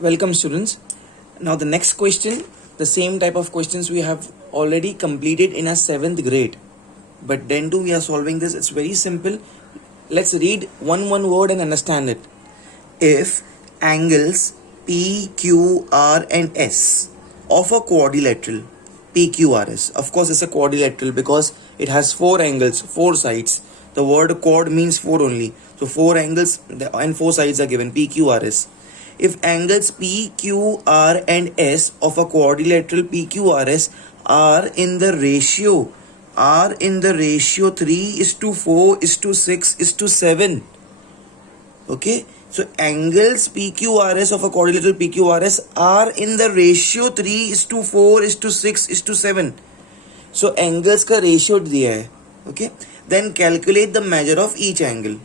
Welcome students. Now the next question, the same type of questions we have already completed in our 7th grade. But then too we are solving this. It's very simple. Let's read one word and understand it. If angles P, Q, R and S of a quadrilateral PQRS, of course it's a quadrilateral because it has 4 angles, 4 sides. The word quad means 4 only. So 4 angles and 4 sides are given, PQRS. If angles P, Q, R and S of a quadrilateral PQRS are in the ratio 3:4:6:7. Okay, so angles PQRS of a quadrilateral PQRS are in the ratio 3:4:6:7. So angles का ratio दिया है. Okay, then calculate the measure of each angle.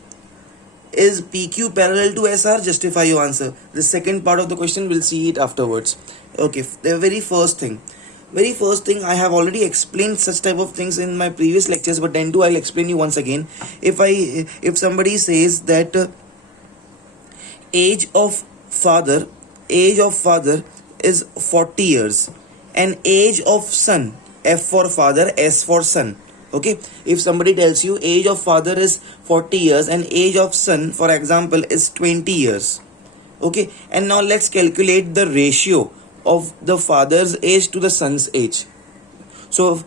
Is PQ parallel to SR? Justify your answer. The second part of the question, we'll see it afterwards. Okay, the very first thing I have already explained such type of things in my previous lectures, but then too I'll explain you once again. If somebody says that age of father is 40 years and age of son, F for father, S for son. Okay, if somebody tells you age of father is 40 years and age of son, for example, is 20 years. Okay, and now let's calculate the ratio of the father's age to the son's age. So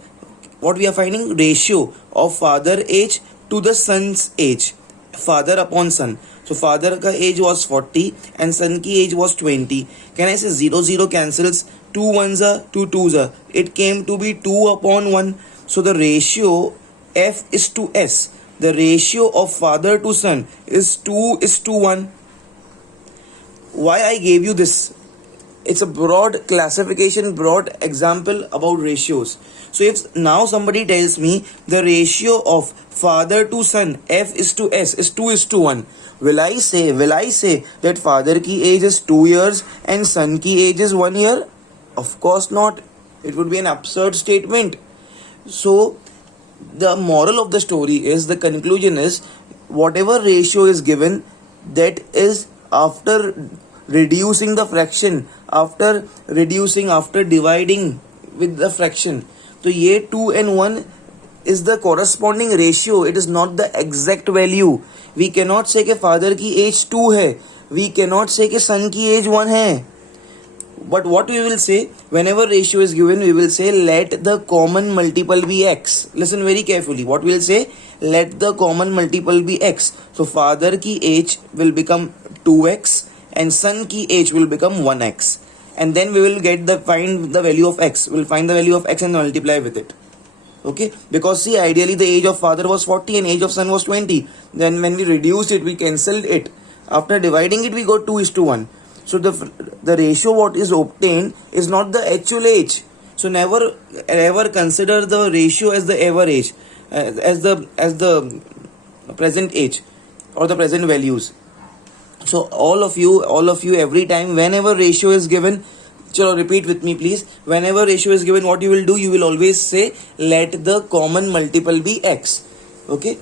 what we are finding, ratio of father age to the son's age, father upon son. So father ka age was 40 and son ki age was 20. Can I say 0 cancels, 2 ones are 2 twos are, it came to be 2 upon 1. So the ratio F is to S, the ratio of father to son is 2:1. Why I gave you this? It's a broad classification, broad example about ratios. So if now somebody tells me the ratio of father to son, F is to S, is 2:1, will I say that father ki age is 2 years and son ki age is 1 year? Of course not. It would be an absurd statement. So the moral of the story is, the conclusion is, whatever ratio is given, that is after reducing the fraction, after dividing with the fraction. So ye 2 and 1 is the corresponding ratio. It is not the exact value. We cannot say कि father की age 2 है, we cannot say कि son की age 1 है. But what we will say, whenever ratio is given, we will say let the common multiple be x. Listen very carefully. What we will say, let the common multiple be x. So father ki age will become 2x and son ki age will become 1x. And then we will find the value of x. We'll find the value of x and multiply with it. Okay, because see, ideally the age of father was 40 and age of son was 20. Then when we reduced it, we cancelled it. After dividing it, we got 2:1. So the ratio what is obtained is not the actual age. So never ever consider the ratio as the average, as the present age or the present values. So all of you every time whenever ratio is given, chalo repeat with me please. Whenever ratio is given, what you will do, you will always say let the common multiple be x. Okay,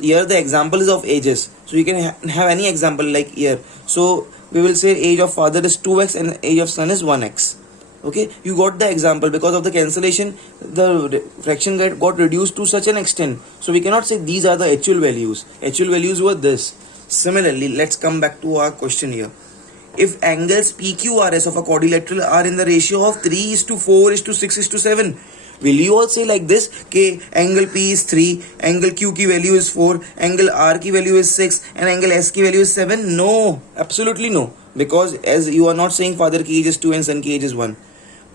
here the example is of ages, so you can have any example like here. So we will say age of father is 2x and age of son is 1x. Okay, you got the example. Because of the cancellation, the fraction got reduced to such an extent, so we cannot say these are the actual values. Actual values were this. Similarly, let's come back to our question here. If angles PQRS of a quadrilateral are in the ratio of 3:4:6:7, will you all say like this, कि angle P is 3, angle Q की value is 4, angle R की value is 6 and angle S की value is 7? No, absolutely no. Because as you are not saying father की age is 2 and son की age is 1.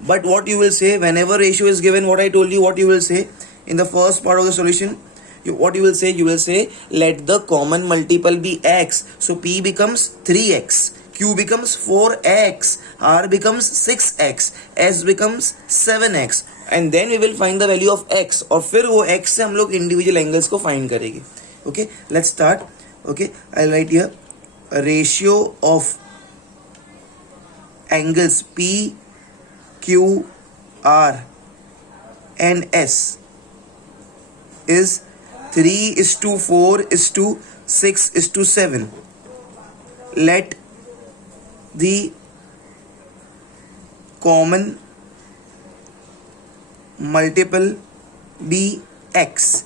But what you will say, whenever ratio is given, what I told you, what you will say in the first part of the solution, you will say let the common multiple be x. So P becomes 3x, Q becomes 4x, R becomes 6x, S becomes 7x, and then we will find the value of x. और फिर वो x से हम लोग individual angles को find करेंगे. Okay, let's start. Okay, I'll write here a ratio of angles P, Q, R and S is 3:4:6:7. Let the common multiple be x.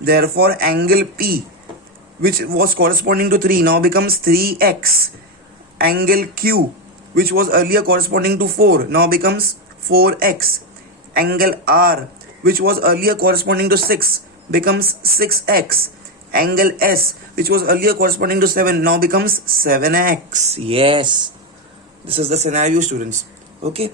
Therefore, angle P, which was corresponding to 3, now becomes 3x. Angle Q, which was earlier corresponding to 4, now becomes 4x. Angle R, which was earlier corresponding to 6, becomes 6x. Angle S, which was earlier corresponding to 7, now becomes 7x. Yes, this is the scenario, students. Okay,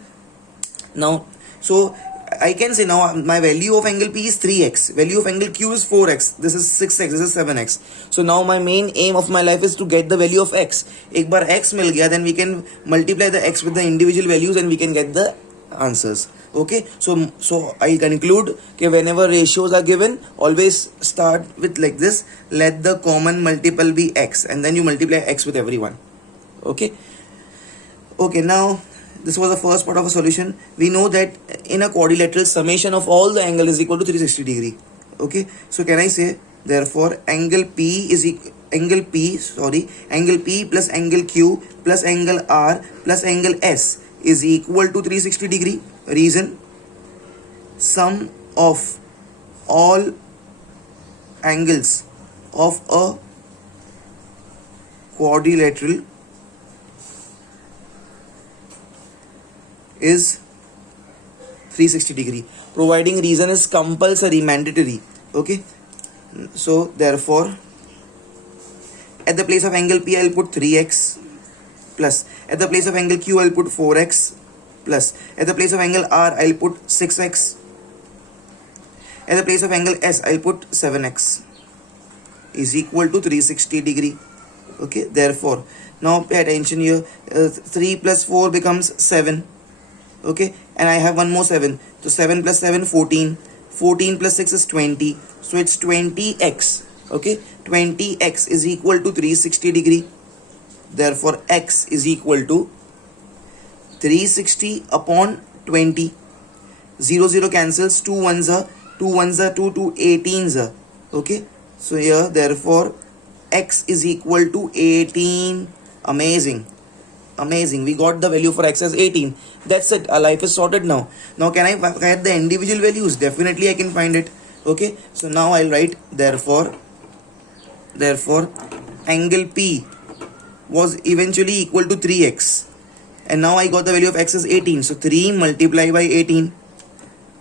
now so I can say now my value of angle P is 3x, value of angle Q is 4x, this is 6x, this is 7x. So now my main aim of my life is to get the value of x. एक बार x मिल गया, then we can multiply the x with the individual values and we can get the answers. Okay, so I conclude that whenever ratios are given, always start with like this: let the common multiple be x, and then you multiply x with everyone. Okay, now this was the first part of a solution. We know that in a quadrilateral, summation of all the angle is equal to 360 degree. Okay, so can I say therefore angle P plus angle Q plus angle R plus angle S is equal to 360 degree. Reason: sum of all angles of a quadrilateral is 360 degree. Providing reason is compulsory, mandatory. Okay, so therefore at the place of angle P I'll put 3x plus, at the place of angle Q I'll put 4x plus, at the place of angle R I'll put 6x, at the place of angle S I'll put 7x is equal to 360 degree. Okay, therefore now pay attention here. 3 plus 4 becomes 7. Okay, and I have one more 7, so 7 plus 7 14, 14 plus 6 is 20, so it's 20x. Okay, 20x is equal to 360 degree. Therefore x is equal to 360 upon 20. 0 0 cancels, 2 1s are 2 1s are 2 2 18s are. Okay, so here therefore x is equal to 18. Amazing, we got the value for x as 18. That's it, our life is sorted now. Now can I get the individual values? Definitely I can find it. Okay, so now I'll write therefore angle P was eventually equal to 3x, and now I got the value of x as 18, so 3 multiplied by 18.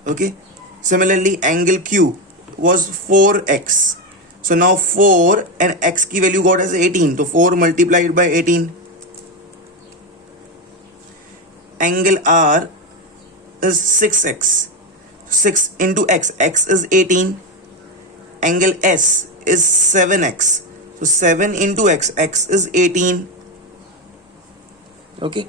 Okay, similarly angle Q was 4x, so now 4 and x की value got as 18, so 4 multiplied by 18. Angle R is 6x, 6 into x is 18. Angle S is 7x, so 7 into x is 18. Okay,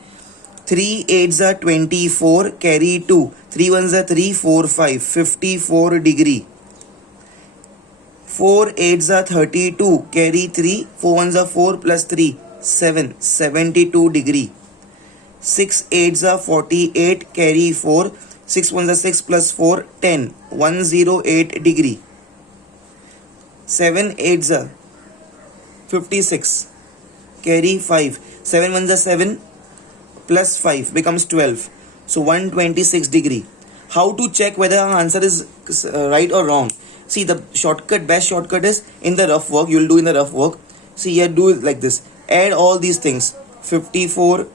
3 8s are 24, carry 2, 3 1s are 3 4 5, 54 degree. 4 8s are 32, carry 3, 4 1s are 4 plus 3 7, 72 degree. 6 8s are 48, carry 4, 6 1s are 6 plus 4 10, 108 degree. 7 8s are 56, carry 5, 7 1s are 7 plus 5 becomes 12, so 126 degree. How to check whether our answer is right or wrong? See, the best shortcut is in the rough work. You will do in the rough work. See here, do it like this: add all these things: 54,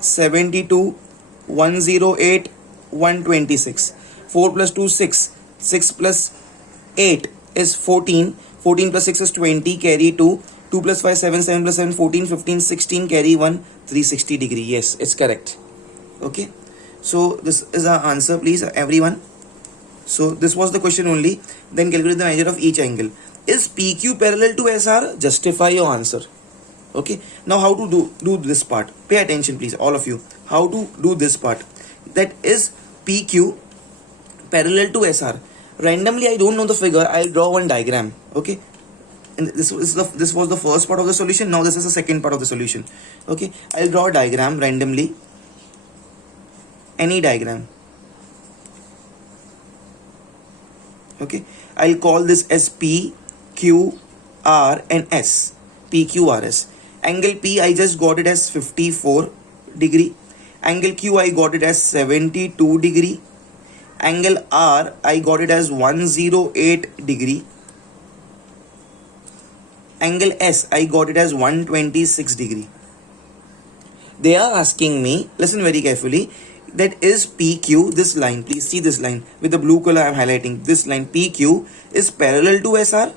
72, 108, 126. 4 plus 2 6, 6 plus 8 is 14, 14 plus 6 is 20, carry 2, 2 plus 5 7, 7 plus 7 14, 15 16, carry 1, 360 degree. Yes, it's correct. Okay, so this is our answer, please everyone. So this was the question only. Then calculate the measure of each angle. Is PQ parallel to SR? Justify your answer. Okay, now how to do this part? Pay attention please, all of you. How to do this part? That is PQ parallel to SR. Randomly, I don't know the figure, I'll draw one diagram. Okay, and this was the first part of the solution. Now this is the second part of the solution. Okay, I'll draw a diagram randomly, any diagram. Okay, I'll call this as P, Q, R and S. P, Q, R, S. Angle P, I just got it as 54 degree. Angle Q I got it as 72 degree. Angle R I got it as 108 degree. Angle S I got it as 126 degree. They are asking me, listen very carefully, that is PQ, this line, please see this line with the blue color I am highlighting, this line PQ is parallel to SR.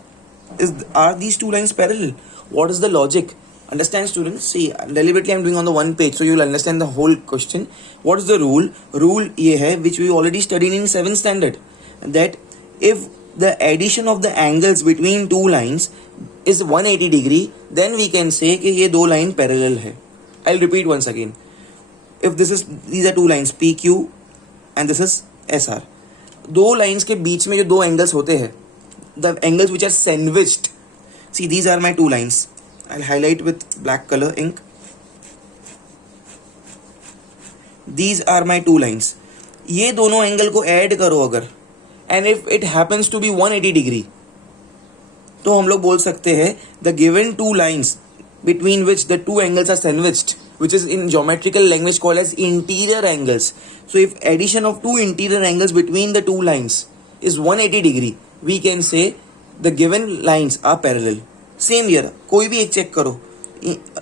Are these two lines parallel? What is the logic? Understand, students? See, deliberately I am doing on the one page so you will understand the whole question. What is the rule? Rule ये है which we already studied in 7th standard, that if the addition of the angles between two lines is 180 degree, then we can say कि ये दो line parallel है. I'll repeat once again. If these are two lines PQ and this is SR, दो lines के बीच में जो दो angles होते हैं, the angles which are sandwiched, see these are my two lines. I'll highlight with black color ink. These are my two lines. ये दोनों angle को ऐड करो अगर, and if it happens to be 180 degree, तो हम लोग बोल सकते हैं the given two lines between which the two angles are sandwiched, which is in geometrical language called as interior angles. So if addition of two interior angles between the two lines is 180 degree, we can say the given lines are parallel. Same here, कोई भी एक check करो.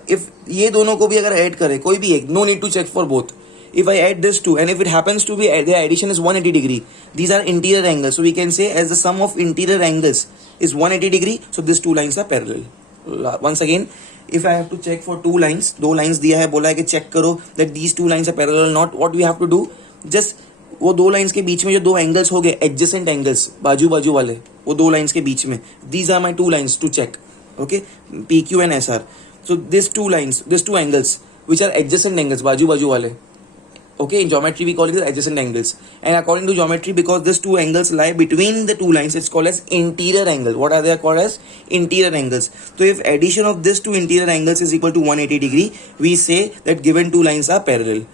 If ये दोनों को भी अगर add करें, कोई भी एक, no need to check for both. If I add this two and if it happens to be their addition is 180 degree, these are interior angles, so we can say as the sum of interior angles is 180 degree, so these two lines are parallel. Once again, if I have to check for two lines, दो lines दिया है, बोला है कि check करो that these two lines are parallel or not, what we have to do, just वो दो lines के बीच में जो दो angles हो गए, adjacent angles, बाजू बाजू वाले, वो दो lines के बीच में, these are my two lines to check. Okay, PQ and SR. So these two lines, these two angles which are adjacent angles, बाजू बाजू वाले. Okay, in geometry we call it adjacent angles, and according to geometry, because these two angles lie between the two lines, it's called as interior angle. What are they called as? Interior angles. So if addition of these two interior angles is equal to 180 degree, we say that given two lines are parallel.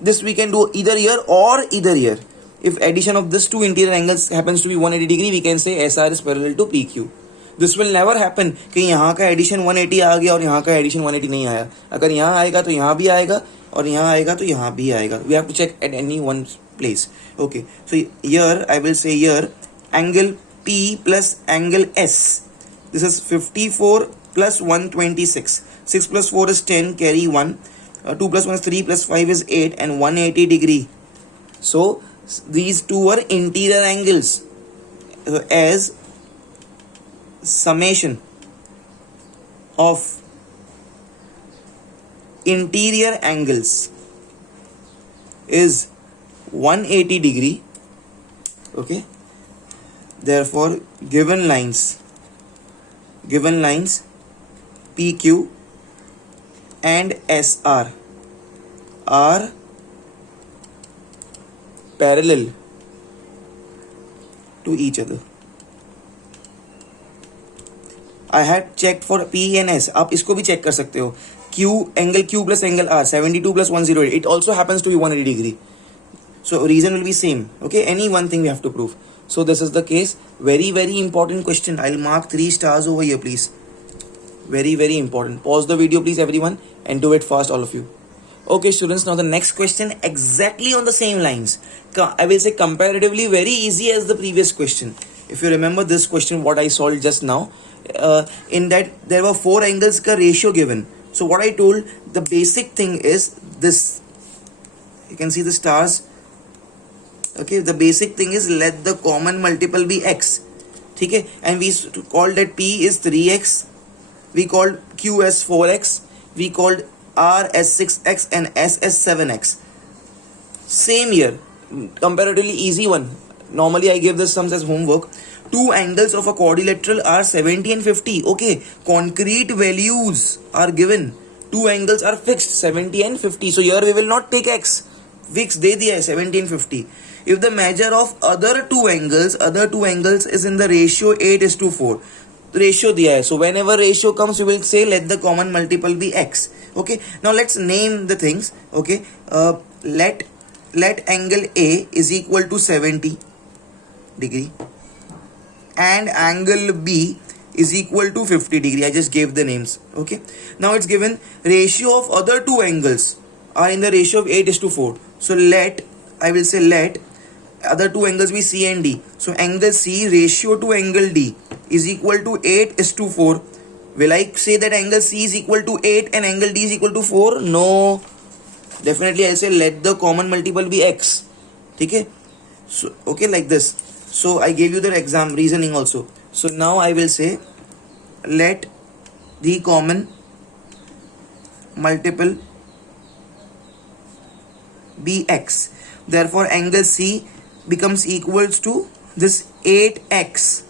This we can do either here or either here. If addition of these two interior angles happens to be 180 degree, we can say SR is parallel to PQ. This will never happen कि यहाँ का addition 180 आ गया और यहाँ का addition 180 नहीं आया. अगर यहाँ आएगा तो यहाँ भी आएगा और यहाँ आएगा तो यहाँ भी आएगा. We have to check at any one place. Okay, so here I will say here angle P plus angle S. This is 54 plus 126. 6 plus 4 is 10, carry 1. 2 plus 1 is 3 plus 5 is 8 and 180 degree. So these two are interior angles. As summation of interior angles is 180 degree. Okay, therefore given lines PQ and SR are parallel to each other. I had checked for P and S. आप इसको भी check कर सकते हो. Q, angle Q plus angle R, 72 plus 108. It also happens to be 180 degree. So reason will be same. Okay, any one thing we have to prove. So this is the case. Very, very important question. I'll mark 3 stars over here, please. Very, very important. Pause the video, please, everyone, and do it fast, all of you. Okay, students, now the next question exactly on the same lines. I will say comparatively very easy as the previous question. If you remember this question, what I solved just now, in that there were 4 angles ka ratio given. So what I told, the basic thing is this. You can see the stars. Okay, the basic thing is let the common multiple be x. Okay, and we called that P is 3x. We called Q as 4x. We called R as 6x and S as 7x. Same here, comparatively easy one. Normally I give this sums as homework. Two angles of a quadrilateral are 70 and 50. Okay, concrete values are given. Two angles are fixed, 70 and 50. So here we will not take x. Fixed दे दिया है 70 and 50. If the measure of other two angles is in the ratio 8:4. Ratio दिया है. So whenever ratio comes, you will say let the common multiple be x. Okay. Now let's name the things. Okay. Let angle A is equal to 70 degree. And angle B is equal to 50 degree. I just gave the names. Okay. Now it's given ratio of other two angles. are in the ratio of 8:4. So let, I will say let other two angles be C and D. So angle C ratio to angle D is equal to 8:4. Will I say that angle C is equal to 8 and angle D is equal to 4? No. Definitely I'll say let the common multiple be X. Okay? So, okay, like this. So I gave you the exam reasoning also. So now I will say let the common multiple be X. Therefore angle C becomes equals to this 8x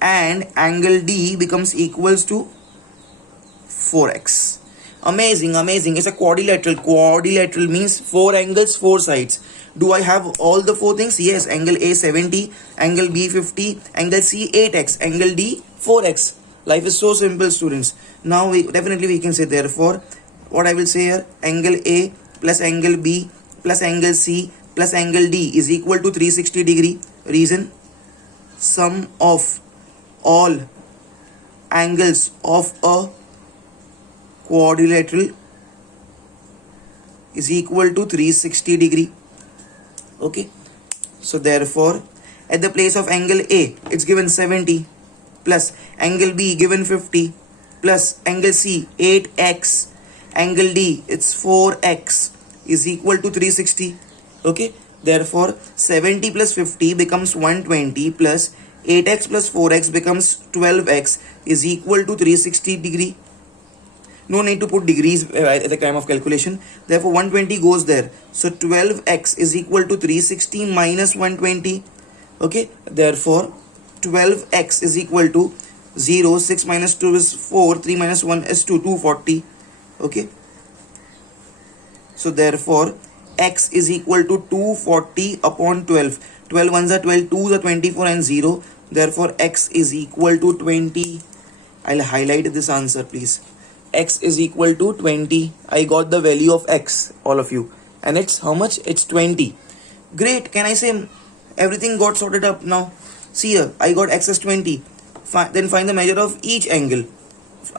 and angle D becomes equals to 4x. Amazing, amazing. It's a quadrilateral. Quadrilateral means 4 angles, 4 sides. Do I have all the 4 things? Yes. Angle A 70, angle B 50, angle C 8x, angle D 4x. Life is so simple, students. Now we can say, therefore, what I will say here, angle A plus angle B plus angle C plus angle D is equal to 360 degree. Reason, sum of all angles of a quadrilateral is equal to 360 degree. Okay, so therefore at the place of angle A it's given 70 plus angle B given 50 plus angle C 8x, angle D it's 4x is equal to 360. Okay, therefore 70 plus 50 becomes 120 plus 8x plus 4x becomes 12x is equal to 360 degree. No need to put degrees at the time of calculation. Therefore 120 goes there. So 12x is equal to 360 minus 120. Okay, therefore 12x is equal to 0, 6 minus 2 is 4, 3 minus 1 is 2, 240. Okay, so therefore x is equal to 240 upon 12. 12 ones are 12, 2s are 24 and 0. Therefore x is equal to 20. I'll highlight this answer please. X is equal to 20. I got the value of x, all of you, and it's how much? It's 20. Great. Can I say everything got sorted up now? See here, I got x as 20. Then find the measure of each angle.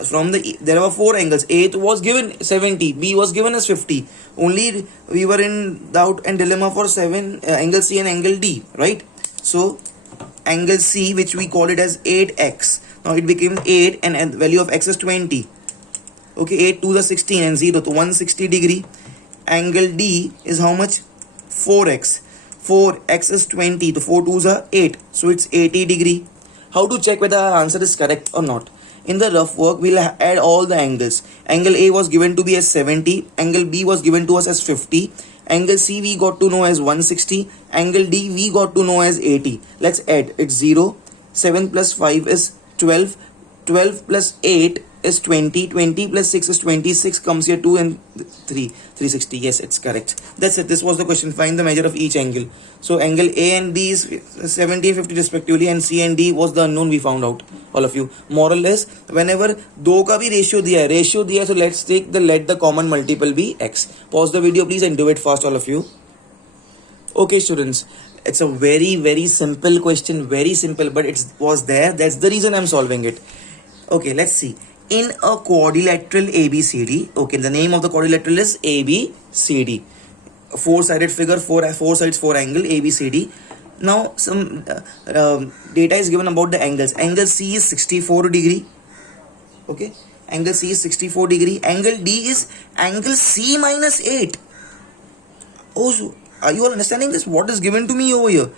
From there were 4 angles. A was given 70, B was given as 50. Only we were in doubt and dilemma for 7 angle C and angle D, right? So angle C, which we call it as 8x, now it became 8 and value of x is 20. Okay, 8 to the 16 and 0 to 160 degree. Angle D is how much? 4x. 4x is 20. The 4 2s are 8. So it's 80 degree. How to check whether our answer is correct or not? In the rough work, we'll add all the angles. Angle A was given to be as 70. Angle B was given to us as 50. Angle C we got to know as 160. Angle D we got to know as 80. Let's add. It's 0. 7 plus 5 is 12. 12 plus 8 is 20. 20 plus 6 is 26. Comes here 2 and 3. 360. Yes, it's correct. That's it. This was the question. Find the measure of each angle. So angle A and D is 70 and 50 respectively, and C and D was the unknown we found out. All of you. Moral is, whenever दो का भी ratio दिया है, so let's take let the common multiple be x. Pause the video please and do it fast, all of you. Okay students, it's a very simple question, very simple, but it was there. That's the reason I'm solving it. Okay, let's see. In a quadrilateral ABCD, okay, the name of the quadrilateral is ABCD. A 4-sided figure, 4 sides, 4 angle, ABCD. Now some data is given about the angles. Angle C is 64 degree. Okay, angle C is 64 degree. Angle D is angle C minus 8. Oh, so are you all understanding this? What is given to me over here?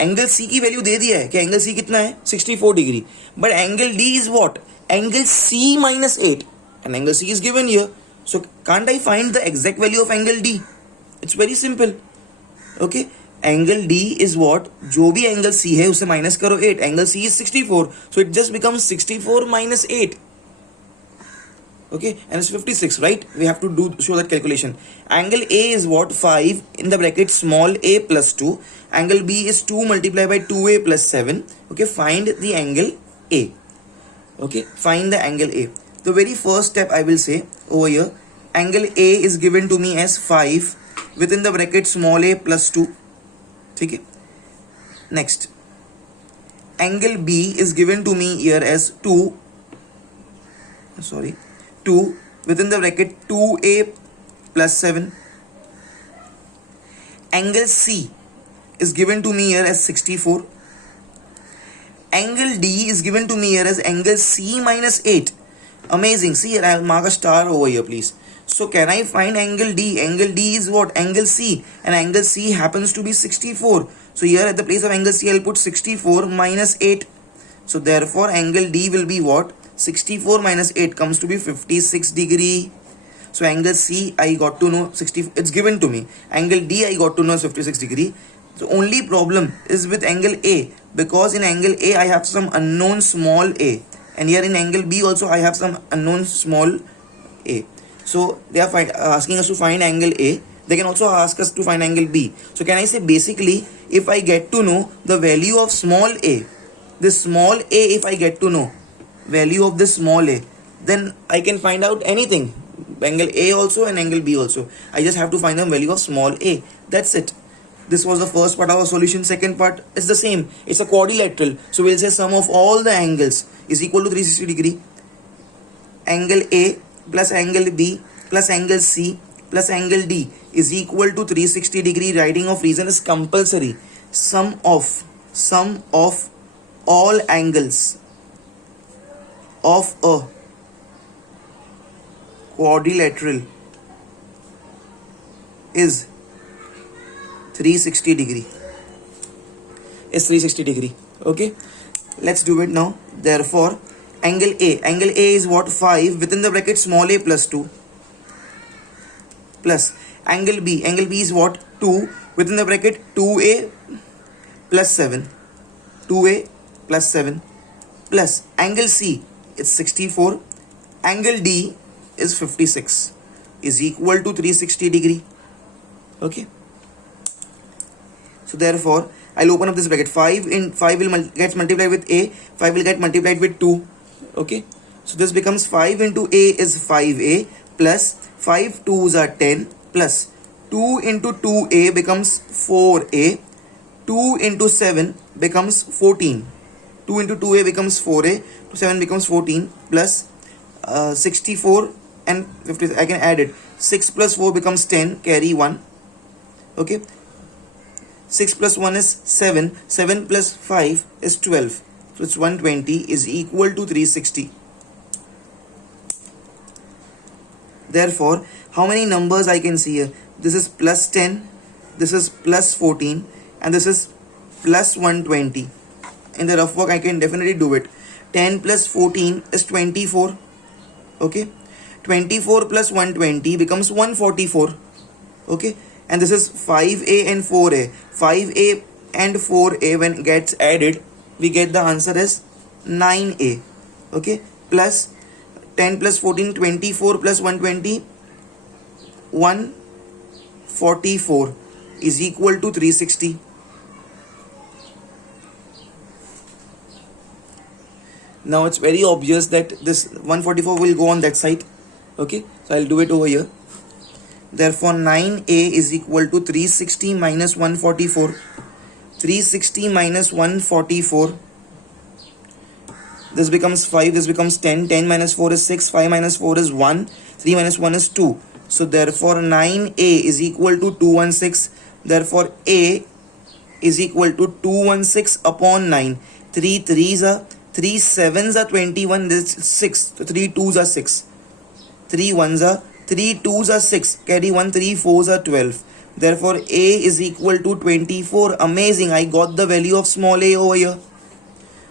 Angle C की value दे दिया है कि angle C कितना है? 64 degree. But angle D is what? Angle C minus 8. And angle C is given here. So can't I find the exact value of angle D? It's very simple. Okay. Angle D is what? जो भी angle C है उसे minus करो 8. Angle C is 64. So it just becomes 64 minus 8. Okay, and it's 56, right? We have to show that calculation. Angle A is what? 5 in the bracket small a plus 2. Angle B is 2 multiplied by 2a plus 7. Okay, find the angle A. Okay, find the angle A. The very first step I will say over here, angle A is given to me as 5 within the bracket small a plus 2. Okay. Next, angle B is given to me here as 2 within the bracket 2a plus 7. Angle C is given to me here as 64. Angle D is given to me here as angle C minus 8. Amazing. See here, I'll mark a star over here, please. So can I find angle D? Angle D is what? Angle C. And angle C happens to be 64. So here at the place of angle C, I'll put 64 minus 8. So therefore, angle D will be what? 64 minus 8 comes to be 56 degree. So angle C, I got to know 60. It's given to me. Angle D, I got to know 56 degree. The only problem is with angle A, because in angle A I have some unknown small a, and here in angle B also I have some unknown small a. So they are asking us to find angle A. They can also ask us to find angle B. So can I say basically, if I get to know the value of small a, this small a, if I get to know value of this small a, then I can find out anything, angle A also and angle B also. I just have to find the value of small a. That's it. This was the first part of our solution. Second part is the same. It's a quadrilateral. So we'll say sum of all the angles is equal to 360 degree. Angle A plus angle B plus angle C plus angle D is equal to 360 degree. Writing of reason is compulsory. Sum of all angles of a quadrilateral is 360 degree. Is 360 degree. Okay, let's do it now. Therefore, angle A is what? 5 within the bracket small a plus 2 plus angle B is what? 2 within the bracket 2a plus 7, 2a plus 7 plus angle C is 64, angle D is 56 is equal to 360 degree. Okay. So therefore, I'll open up this bracket. 5 will get multiplied with a, 5 will get multiplied with 2. Okay. So this becomes 5 into a is 5a plus 5 2s are 10 plus 2 into 2a becomes 4a, 2 into 7 becomes 14. 2 into 2a becomes 4a, 7 becomes 14 plus 64 and 50. I can add it. 6 plus 4 becomes 10, carry 1. Okay. 6 plus 1 is 7. 7 plus 5 is 12. So it's 120 is equal to 360. Therefore, how many numbers I can see here? This is plus 10, this is plus 14, and this is plus 120. In the rough work, I can definitely do it. 10 plus 14 is 24. Okay. 24 plus 120 becomes 144. Okay. And this is 5a and 4a. 5a and 4a when gets added, we get the answer as 9a. Okay. Plus 10 plus 14, 24 plus 120, 144 is equal to 360. Now it's very obvious that this 144 will go on that side. Okay. So I'll do it over here. Therefore, 9a is equal to 360 minus 144. 360 minus 144. This becomes 5. This becomes 10. 10 minus 4 is 6. 5 minus 4 is 1. 3 minus 1 is 2. So, therefore, 9a is equal to 216. Therefore, a is equal to 216 upon 9. 3 3s are 3 7s are 21. This is 6. So, 3 2s are 6. 3 1s are 3 2s are 6. Carry 1. 3 4s are 12. Therefore, a is equal to 24. Amazing. I got the value of small a over here.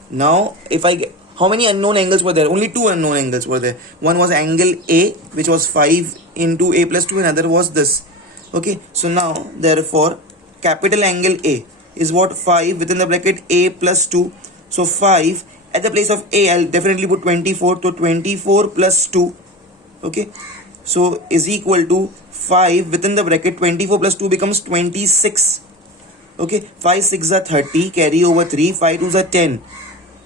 Now, if I get... How many unknown angles were there? Only 2 unknown angles were there. One was angle A, which was 5 into a plus 2. Another was this. Okay. So, now, therefore, capital angle A is what? 5 within the bracket a plus 2. So, 5 at the place of a, I'll definitely put 24. So, 24 plus 2. Okay. So, is equal to 5 within the bracket. 24 plus 2 becomes 26. Okay. 5 6 are 30. Carry over 3. 5 2s are 10.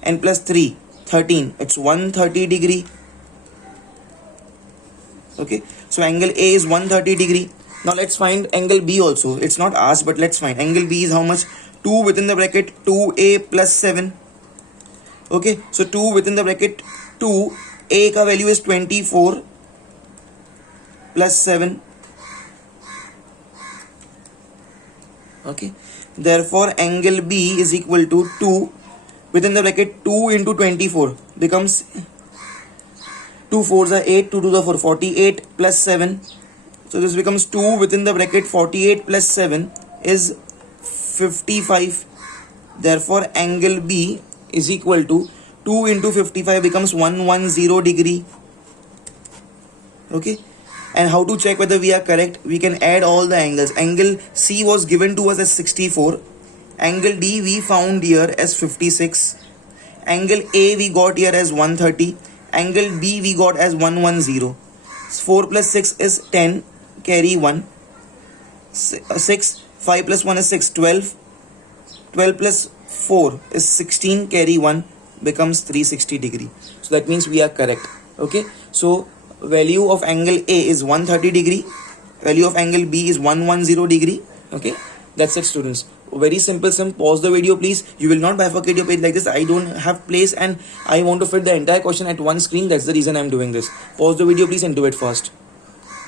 And plus 3. 13. It's 130 degree. Okay. So, angle A is 130 degree. Now, let's find angle B also. It's not asked, but let's find. Angle B is how much? 2 within the bracket 2a plus 7. Okay. So, 2 within the bracket 2. A ka value is 24 plus 7. Okay, therefore angle B is equal to 2 within the bracket 2 into 24 becomes 2 4s are 8, 2 2s are 4, 48 plus 7. So this becomes 2 within the bracket 48 plus 7 is 55. Therefore angle B is equal to 2 into 55 becomes 110 degree. Okay, and how to check whether we are correct? We can add all the angles. Angle C was given to us as 64. Angle D we found here as 56. Angle A we got here as 130. Angle B we got as 110. 4 plus 6 is 10, carry 1. 6, 5 plus 1 is 6, 12. 12 plus 4 is 16, carry 1, becomes 360 degree. So that means we are correct. Okay, so value of angle A is 130 degree, value of angle B is 110 degree. Okay, that's it students. Very simple sum. Pause the video please. You will not bifurcate your page like this. I don't have place and I want to fit the entire question at one screen. That's the reason I'm doing this. Pause the video please and do it fast.